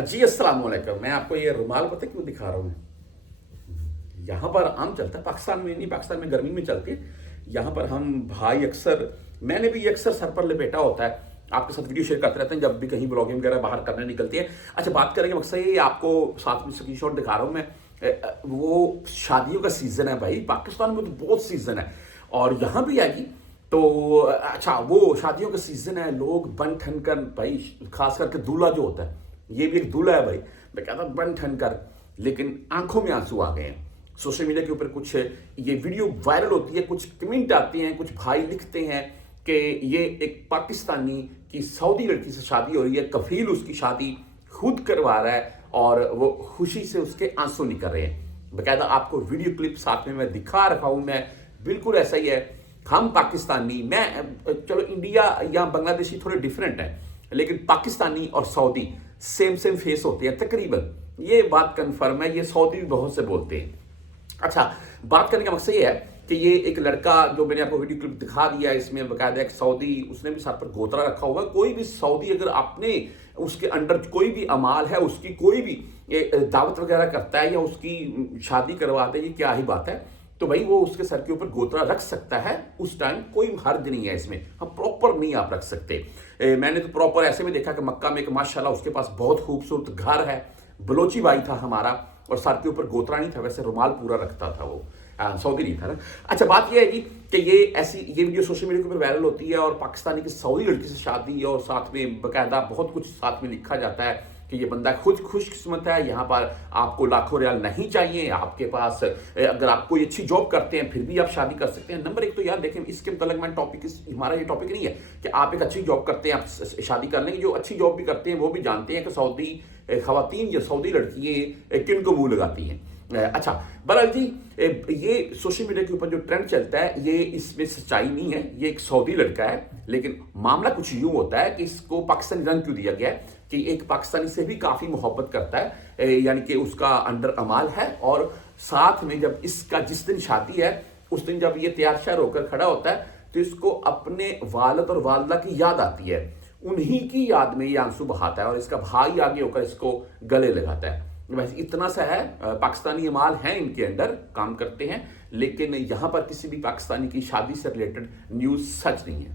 جی السلام علیکم. میں آپ کو یہ رومال پتہ کیوں دکھا رہا ہوں؟ یہاں پر عام چلتا ہے، پاکستان میں نہیں، پاکستان میں گرمی میں چلتی ہے. یہاں پر ہم بھائی اکثر، میں نے بھی یہ اکثر سر پر لپیٹا ہوتا ہے، آپ کے ساتھ ویڈیو شیئر کرتے رہتے ہیں جب بھی کہیں بلاگنگ وغیرہ باہر کرنے نکلتی ہے. اچھا، بات کریں گے مقصد یہ، آپ کو ساتھ میں اسکرین شاٹ دکھا رہا ہوں میں. وہ شادیوں کا سیزن ہے بھائی، پاکستان میں تو بہت سیزن ہے اور یہاں بھی آئے گی. تو اچھا، وہ شادیوں کا سیزن ہے، لوگ بن ٹھن کر بھائی، خاص کر کے دولہا جو ہوتا ہے، یہ بھی ایک دولہا ہے بھائی، میں کہتا ہوں بن ٹھن کر، لیکن آنکھوں میں آنسو آ گئے ہیں. سوشل میڈیا کے اوپر کچھ یہ ویڈیو وائرل ہوتی ہے، کچھ کمنٹ آتے ہیں، کچھ بھائی لکھتے ہیں کہ یہ ایک پاکستانی کی سعودی لڑکی سے شادی ہو رہی ہے، کفیل اس کی شادی خود کروا رہا ہے اور وہ خوشی سے اس کے آنسو نکل رہے ہیں. باقاعدہ آپ کو ویڈیو کلپ ساتھ میں دکھا رکھا ہوں میں. بالکل ایسا ہی ہے. ہم پاکستانی، میں چلو انڈیا یا بنگلہ دیشی تھوڑے ڈیفرنٹ ہیں، لیکن پاکستانی اور سعودی سیم فیس ہوتے ہیں تقریباً. یہ بات کنفرم ہے، یہ سعودی بھی بہت سے بولتے ہیں. اچھا، بات کرنے کا مقصد یہ ہے کہ یہ ایک لڑکا جو میں نے آپ کو ویڈیو کلپ دکھا دیا ہے، اس میں باقاعدہ ایک سعودی، اس نے بھی ساتھ پر گوترا رکھا ہوا ہے. کوئی بھی سعودی اگر اپنے اس کے انڈر کوئی بھی امال ہے، اس کی کوئی بھی دعوت وغیرہ کرتا ہے یا اس کی شادی کرواتا ہے، یہ کیا ہی بات ہے، تو بھائی وہ اس کے سر کے اوپر گوترا رکھ سکتا ہے. اس ٹائم کوئی حرج نہیں ہے اس میں. ہم پراپر نہیں آپ رکھ سکتے. میں نے تو پراپر ایسے میں دیکھا کہ مکہ میں ایک ماشاءاللہ اس کے پاس بہت خوبصورت گھر ہے، بلوچی بھائی تھا ہمارا، اور سر کے اوپر گوترا نہیں تھا، ویسے رومال پورا رکھتا تھا وہ، سعودی نہیں تھا نا. اچھا، بات یہ ہے جی کہ یہ ویڈیو سوشل میڈیا کے اوپر وائرل ہوتی ہے اور پاکستانی کی سعودی لڑکی سے شادی، اور ساتھ میں باقاعدہ بہت کچھ ساتھ میں لکھا جاتا ہے کہ یہ بندہ خود خوش قسمت ہے، یہاں پر آپ کو لاکھوں ریال نہیں چاہیے، آپ کے پاس اگر آپ کوئی اچھی جاب کرتے ہیں پھر بھی آپ شادی کر سکتے ہیں. نمبر ایک تو یار دیکھیں، اس کے متعلق میں ہمارا یہ ٹاپک نہیں ہے کہ آپ ایک اچھی جاب کرتے ہیں آپ شادی کر لیں گے. جو اچھی جاب بھی کرتے ہیں وہ بھی جانتے ہیں کہ سعودی خواتین یا سعودی لڑکیاں کن کو منہ لگاتی ہیں. اچھا، بہرحال جی، یہ سوشل میڈیا کے اوپر جو ٹرینڈ چلتا ہے، یہ اس میں سچائی نہیں ہے. یہ ایک سعودی لڑکا ہے، لیکن معاملہ کچھ یوں ہوتا ہے کہ اس کو پاکستانی رنگ کیوں دیا گیا ہے کہ ایک پاکستانی سے بھی کافی محبت کرتا ہے، یعنی کہ اس کا انڈر امال ہے، اور ساتھ میں جب اس کا جس دن شادی ہے اس دن جب یہ تیار شیار ہو کر کھڑا ہوتا ہے تو اس کو اپنے والد اور والدہ کی یاد آتی ہے. انہی کی یاد میں یہ آنسو بہاتا ہے اور اس کا بھائی آگے ہو کر اس کو گلے لگاتا ہے. بس اتنا سا ہے. پاکستانی امال ہیں ان کے اندر، کام کرتے ہیں، لیکن یہاں پر کسی بھی پاکستانی کی شادی سے ریلیٹڈ نیوز سچ نہیں ہے.